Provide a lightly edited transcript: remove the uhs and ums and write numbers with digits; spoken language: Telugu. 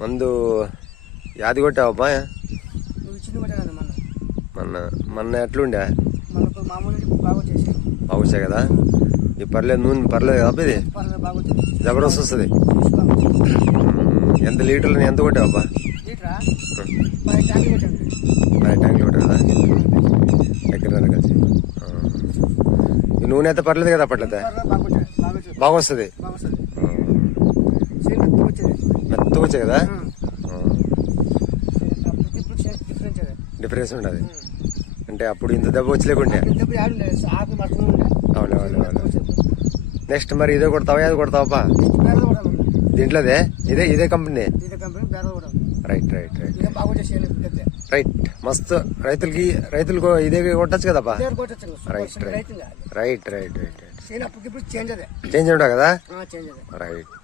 మందు యాది కొట్టావబ్బా? మొన్న ఎట్లుండే? బాగా వచ్చాయి కదా? ఈ పర్లేదు, నూనె పర్లేదు కదా ఇది? జబర్దస్త్ వస్తుంది. ఎంత లీటర్లు ఎంత కొట్టావబ్బా? 10 ట్యాంకులు కొట్టావు కదా దగ్గర కలిసి. ఈ నూనె అయితే పర్లేదు కదా? అప్పట్లయితే బాగా వస్తుంది. మెత్తగా వచ్చాయి కదా? డిఫరెన్స్ ఉండదు అంటే అప్పుడు ఇంత దెబ్బ వచ్చలేకుండే. అవునవును. నెక్స్ట్ మరి ఇదే కొడతావా? అది కొడతావా దీంట్లోదే? ఇదే కంపెనీ. రైట్ మస్తు. రైతులకు ఇదే కొట్టచ్చు కదబ్బా? రైట్ చేంజ్ ఉంటావు కదా? రైట్.